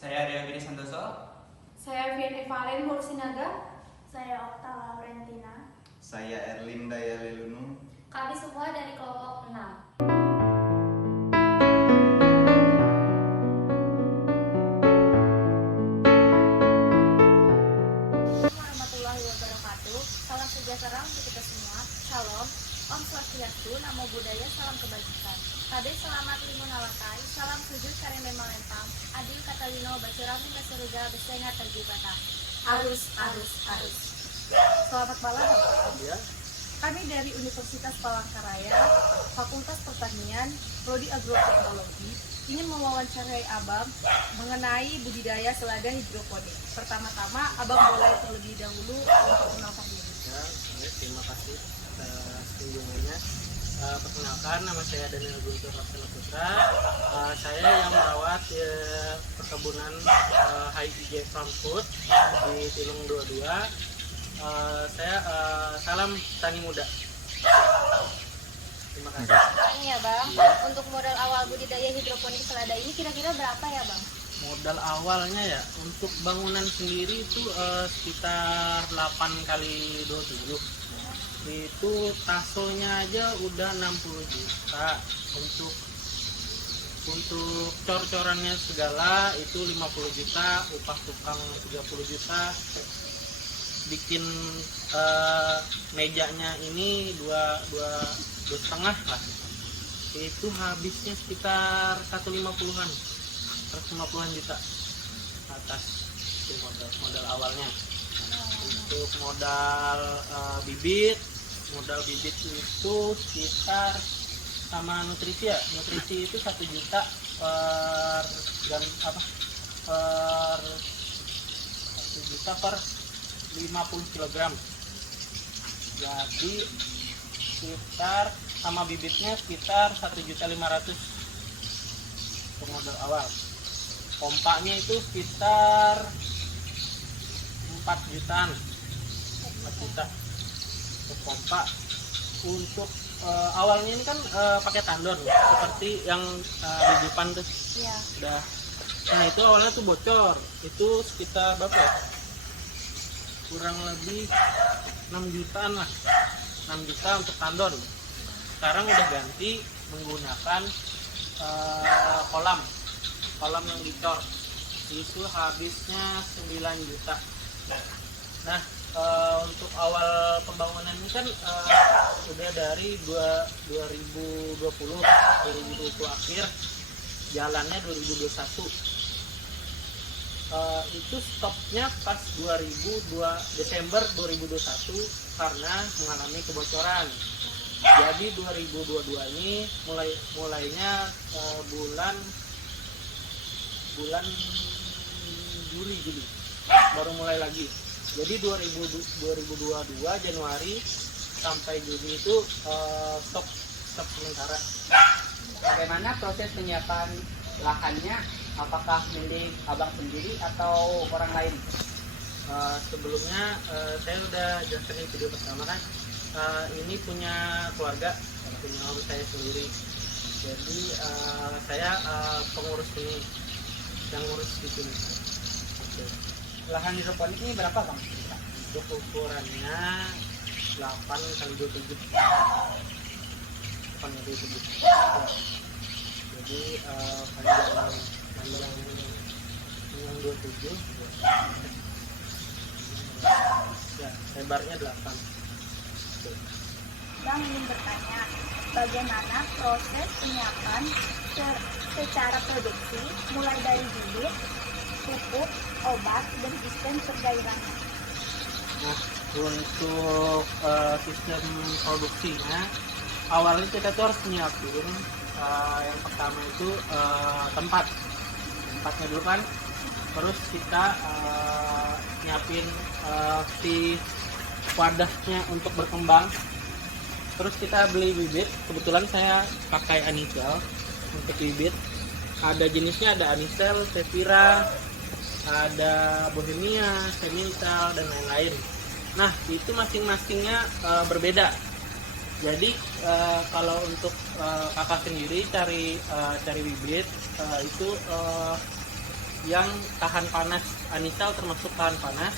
Saya Rio Giri Santoso. Saya Vian Evalen Hursinaga. Saya Okta Laurentina. Saya Erlinda Yalelunu. Kami semua dari kelompok 6. Warahmatullahi wabarakatuh. Salam sejahtera untuk kita semua. Shalom. Om Swastiastu, Namo Buddhaya, salam kebajikan. Kade selamat limun alakai, salam sujud karembe malempang. Adil katalino bacurami kaseruga besengat terjibata. Arus. Selamat malam Bapak. Ya. Kami dari Universitas Palangkaraya, Fakultas Pertanian, Prodi Agroteknologi, ingin mewawancarai Abang mengenai budidaya selada hidroponik. Pertama-tama, Abang boleh terlebih dahulu untuk mengenalkan diri. Ya, terima kasih atas kunjungannya. Perkenalkan, nama saya Daniel Guntur Laksana Putra. Saya yang merawat perkebunan HIJ Farm Food di Tilung 22. Saya salam tani muda. Terima kasih. Ini ya Bang, untuk modal awal budidaya hidroponik selada ini kira-kira berapa ya Bang? Modal awalnya ya, untuk bangunan sendiri itu sekitar 8 kali 27. Itu tasonya aja udah 60 juta. Untuk cor-corannya segala itu 50 juta, upah tukang 30 juta. Bikin mejanya ini dua setengah lah. Itu habisnya sekitar 150-an juta atas itu modal awalnya. Untuk modal bibit itu sekitar sama nutrisi itu 1 juta per 1 juta per 50 kg. Jadi sekitar sama bibitnya sekitar 1.500.000 untuk modal awal. Pompanya itu sekitar 4 jutaan. 4 juta untuk pompa. Untuk awalnya ini kan pakai tandon seperti yang di depan tuh. Iya. Udah. Nah, itu awalnya tuh bocor. Itu sekitar berapa ya? Kurang lebih 6 jutaan lah. 6 juta untuk tandon. Sekarang udah ganti menggunakan kolam yang dicor. Itu habisnya 9 juta. Nah, untuk awal pembangunan ini kan udah dari 2020 akhir, jalannya 2021. Itu stopnya pas Desember 2021 karena mengalami kebocoran. Jadi 2022 ini mulainya bulan Juli baru mulai lagi. Jadi 2022 Januari sampai Juni itu stop sementara. Bagaimana proses penyiapan lahannya? Apakah milik Abang sendiri atau orang lain? Sebelumnya saya udah jelaskan di video pertama kan, ini punya keluarga, punya om saya sendiri. Jadi saya pengurus ini, yang ngurus di sini. Oke. Lahan hidroponik ini berapa Bang? Untuk ukurannya 8 kali 27. 8 kali 27. Ya. Jadi panjang yang 27. Ya, lebarnya 8. Bang ingin bertanya, bagaimana proses penyiapan secara produksi mulai dari bibit, pupuk, obat, dan sistem pencairannya? Nah, untuk sistem produksinya, awalnya kita tuh harus nyiapin yang pertama itu tempatnya dulu kan. Terus kita nyiapin si wadahnya untuk berkembang. Terus kita beli bibit. Kebetulan saya pakai Anisel untuk bibit. Ada jenisnya, ada Anisel, Sevira, ada Bohemia, Semintal, dan lain-lain. Nah, itu masing-masingnya berbeda. Jadi kalau untuk kakak sendiri cari bibit itu yang tahan panas. Anisal termasuk tahan panas,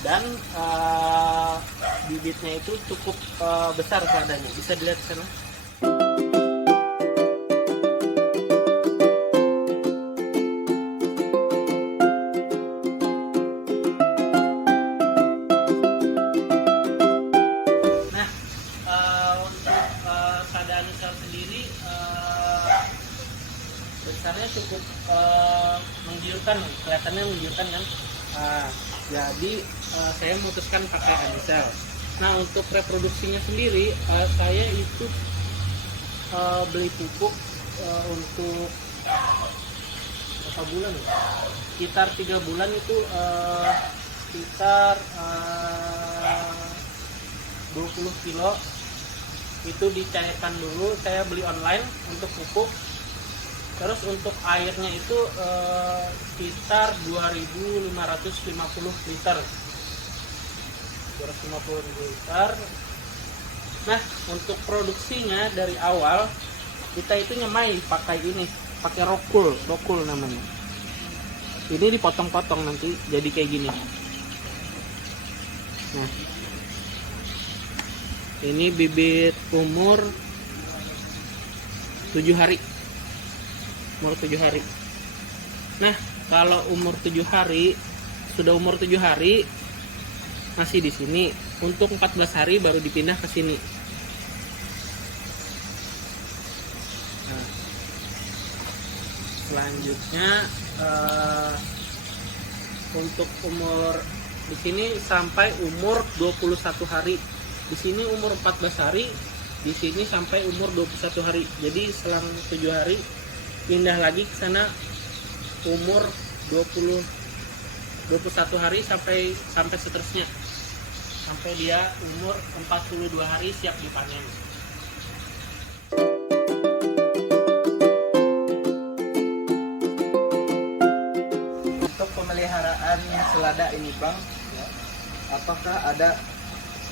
dan bibitnya itu cukup besar seadanya. Bisa dilihat di sana. Nah, untuk selada anisal sendiri besarnya cukup menggiurkan, kelihatannya menggiurkan kan. Jadi saya memutuskan pakai anisal. Nah, untuk reproduksinya sendiri saya itu beli pupuk untuk berapa bulan ya? Sekitar 3 bulan itu sekitar 20 kilo itu dicairkan dulu. Saya beli online untuk pupuk. Terus untuk airnya itu sekitar 2.550 liter. 250 liter. Nah, untuk produksinya dari awal kita itu nyemai pakai ini, pakai rokul namanya. Ini dipotong-potong nanti jadi kayak gini. Nah, ini bibit umur 7 hari. Umur 7 hari. Nah, kalau umur 7 hari, sudah umur 7 hari masih di sini. Untuk 14 hari baru dipindah ke sini. Nah, selanjutnya untuk umur di sini sampai umur 21 hari. Di sini umur 14 hari, di sini sampai umur 21 hari. Jadi selang 7 hari pindah lagi ke sana umur 21 hari sampai seterusnya, sampai dia umur 42 hari siap dipanen. Untuk pemeliharaan selada ini Bang, ya, apakah ada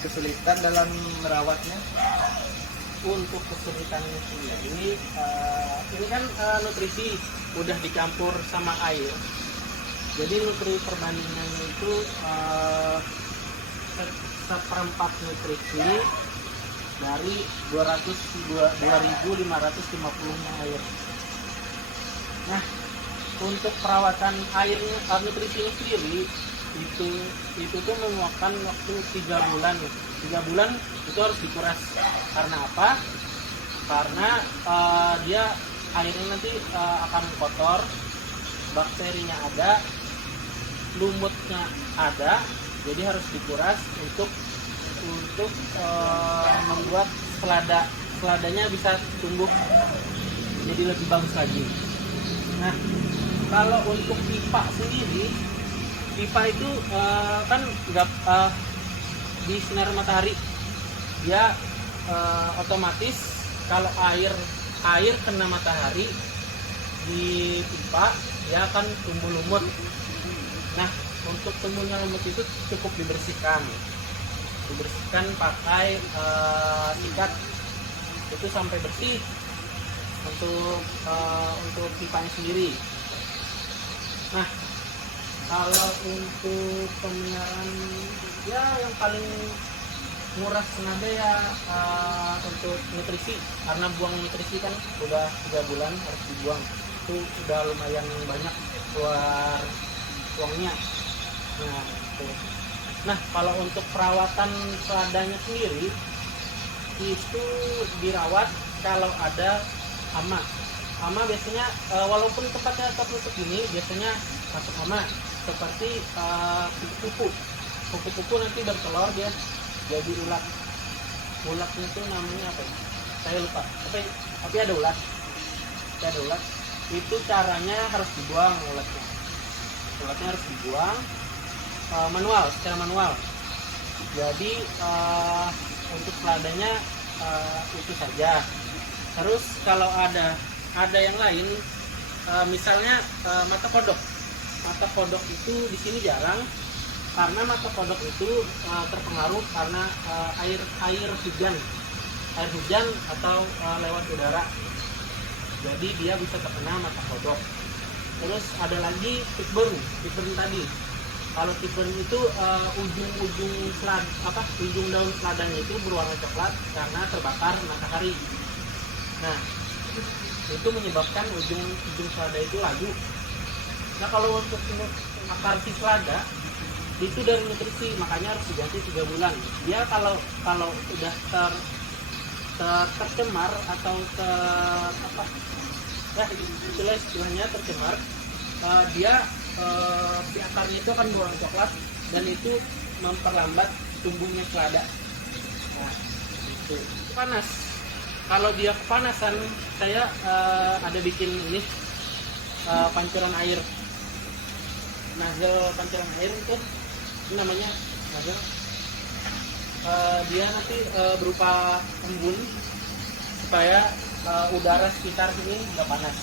kesulitan dalam merawatnya? Untuk kesulitannya sendiri, ini kan nutrisi udah dicampur sama air. Jadi nutri perbandingannya itu seperempat nutrisi dari 2.550-nya air. Nah, untuk perawatan airnya, nutrisinya sendiri itu tuh memakan waktu 3 bulan. 3 bulan itu harus dikuras. Karena apa? Karena dia airnya nanti akan kotor, bakterinya ada, lumutnya ada, jadi harus dikuras untuk membuat seladanya bisa tumbuh jadi lebih bagus lagi. Nah, kalau untuk pipa sendiri, pipa itu kan nggak di sinar matahari, dia otomatis kalau air kena matahari di pipa dia akan tumbuh lumut. Nah, untuk tumbuhnya lumut itu cukup dibersihkan pakai sikat itu sampai bersih untuk pipanya sendiri. Nah, kalau untuk pemeliharaan ya yang paling nguras tenaga ya untuk nutrisi, karena buang nutrisi kan udah 3 bulan harus dibuang, itu udah lumayan banyak keluar uangnya. Nah, kalau untuk perawatan seladanya sendiri itu dirawat kalau ada hama biasanya, walaupun tempatnya tertutup gini, biasanya masuk hama seperti kupu-kupu nanti bertelur, dia jadi ulatnya itu namanya apa ya? Saya lupa, tapi ada ulat itu caranya harus dibuang. Ulatnya harus dibuang secara manual. Jadi untuk seladanya itu saja. Terus kalau ada yang lain, misalnya mata kodok itu di sini jarang, karena mata kodok itu terpengaruh karena air hujan atau lewat udara. Jadi dia bisa terkena mata kodok. Terus ada lagi tipburn tadi. Kalau tipburn itu ujung daun seladanya itu berwarna coklat karena terbakar matahari. Nah, itu menyebabkan ujung selada itu layu. Nah, kalau untuk akar si selada itu dari nutrisi, makanya harus diganti 3 bulan. Dia kalau udah tercemar atau istilahnya tercemar, dia si akarnya itu akan berwarna coklat dan itu memperlambat tumbuhnya selada. Nah, itu panas. Kalau dia kepanasan, saya ada bikin ini pancuran air, nozzle pancuran air itu namanya nozzle. Dia nanti berupa embun supaya udara sekitar sini nggak panas.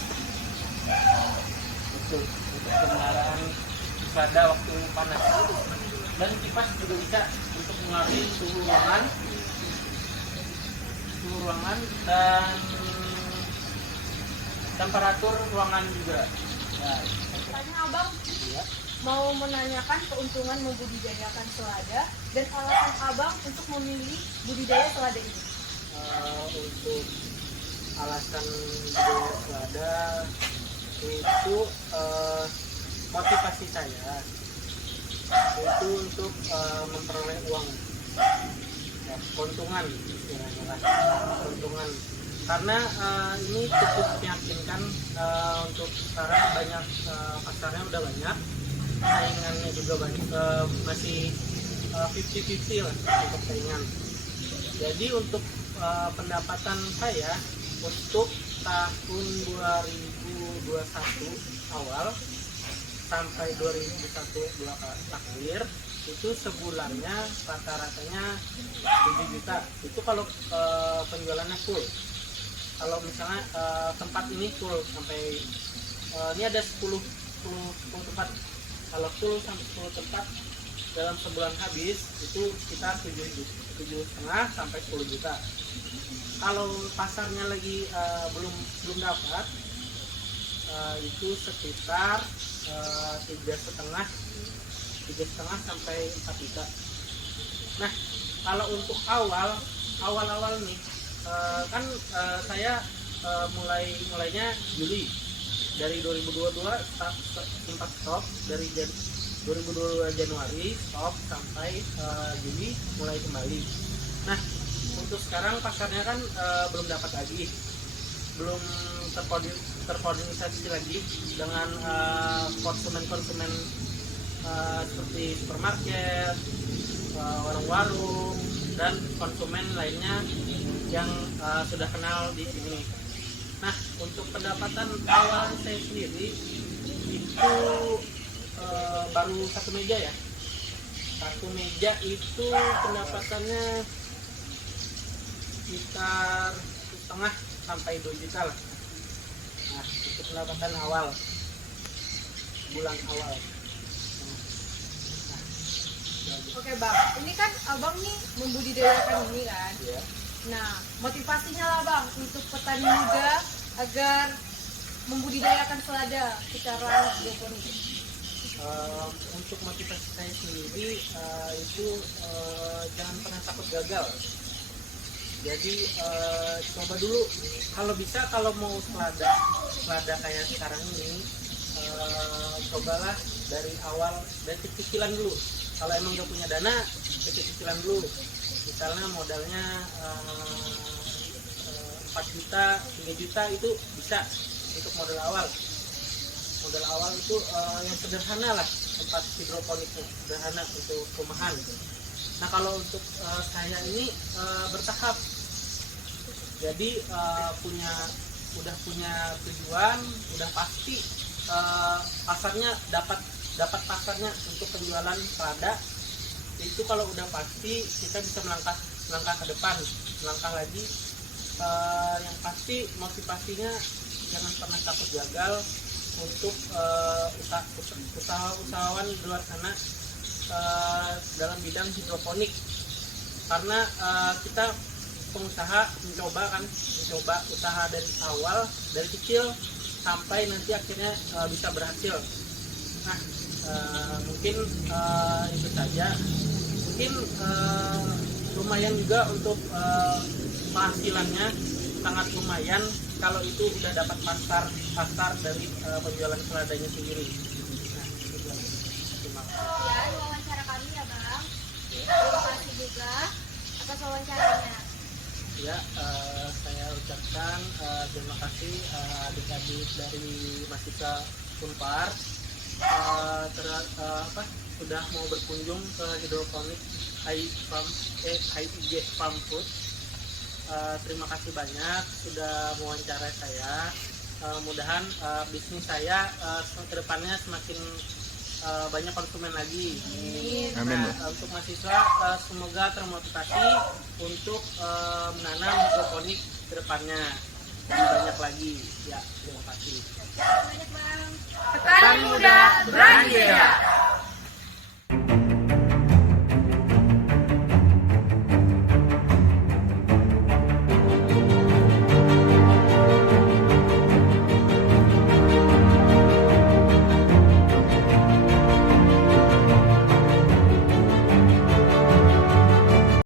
Itu untuk pemeliharaan selada waktu panas. Dan kipas juga bisa untuk mengatur suhu ruangan dan temperatur ruangan juga. Ya. Tanya abang, Ya. mau menanyakan keuntungan membudidayakan selada dan alasan abang untuk memilih budidaya selada ini. Untuk alasan budidaya selada itu motivasi saya itu untuk memperoleh uang, ya, keuntungan istilahnya lah, keuntungan karena ini cukup meyakinkan. Untuk sekarang banyak pasarnya udah banyak, saingannya juga banyak, masih 50-50 lah untuk saingan. Jadi untuk pendapatan saya untuk tahun 2021 awal sampai 2021 akhir itu sebulannya rata-ratanya 7 juta. Itu kalau penjualannya full. Kalau misalnya tempat ini full sampai ini ada 10 tempat. Kalau full sampai 10 tempat dalam sebulan habis itu kita 7,5 sampai 10 juta. Kalau pasarnya lagi belum dapat, itu sekitar 3,5 sampai 4 juta. Nah, kalau untuk awal nih, kan saya mulainya Juli dari 2022 sempat stop dari 2022 Januari stop sampai Juli mulai kembali. Nah, untuk sekarang pasarnya kan belum dapat lagi, belum terkoordinasi lagi dengan konsumen seperti supermarket, warung-warung dan konsumen lainnya yang sudah kenal di sini. Nah, untuk pendapatan awal saya sendiri itu baru 1 meja ya. 1 meja itu pendapatannya sekitar 1,5 sampai 2 juta lah. Nah, itu pendapatan awal, bulan awal. Oke bang, ini kan abang nih membudidayakan ini kan. Ya. Nah, motivasinya lah bang untuk petani muda agar membudidayakan selada secara hidroponik. Untuk motivasi saya sendiri itu jangan pernah takut gagal. Jadi coba dulu, kalau bisa, kalau mau selada kayak sekarang ini, cobalah dari awal, dari cicilan dulu. Kalau emang gak punya dana, cicilan dulu. Misalnya modalnya 4 juta, 3 juta itu bisa untuk modal awal. Modal awal itu yang sederhana lah, tempat hidroponiknya sederhana untuk rumahan. Nah, kalau untuk saya ini bertahap. Jadi udah punya tujuan, udah pasti pasarnya dapat pasarnya untuk penjualan selada. Itu kalau udah pasti kita bisa melangkah ke depan, melangkah lagi. Yang pasti motivasinya jangan pernah takut gagal untuk usahawan di luar sana dalam bidang hidroponik, karena kita pengusaha mencoba usaha dari awal, dari kecil sampai nanti akhirnya bisa berhasil. Nah, mungkin itu saja. Mungkin lumayan juga untuk penghasilannya, sangat lumayan kalau itu udah dapat pasar dari penjualan seladanya sendiri. Nah, itu aja. Terima kasih. Sekian wawancara kami ya Bang. Terima kasih juga atas wawancaranya. Ya, saya ucapkan terima kasih adik-adik dari mahasiswa Unpar sudah mau berkunjung ke hidroponik HIG Farm Food. Terima kasih banyak sudah mewawancarai saya. Mudahan bisnis saya ke depannya semakin banyak konsumen lagi. Amin. Nah, untuk mahasiswa semoga termotivasi untuk menanam hidroponik ke depannya lebih banyak lagi. Ya, terima kasih. Banyak Bang. Petani muda berani jaya.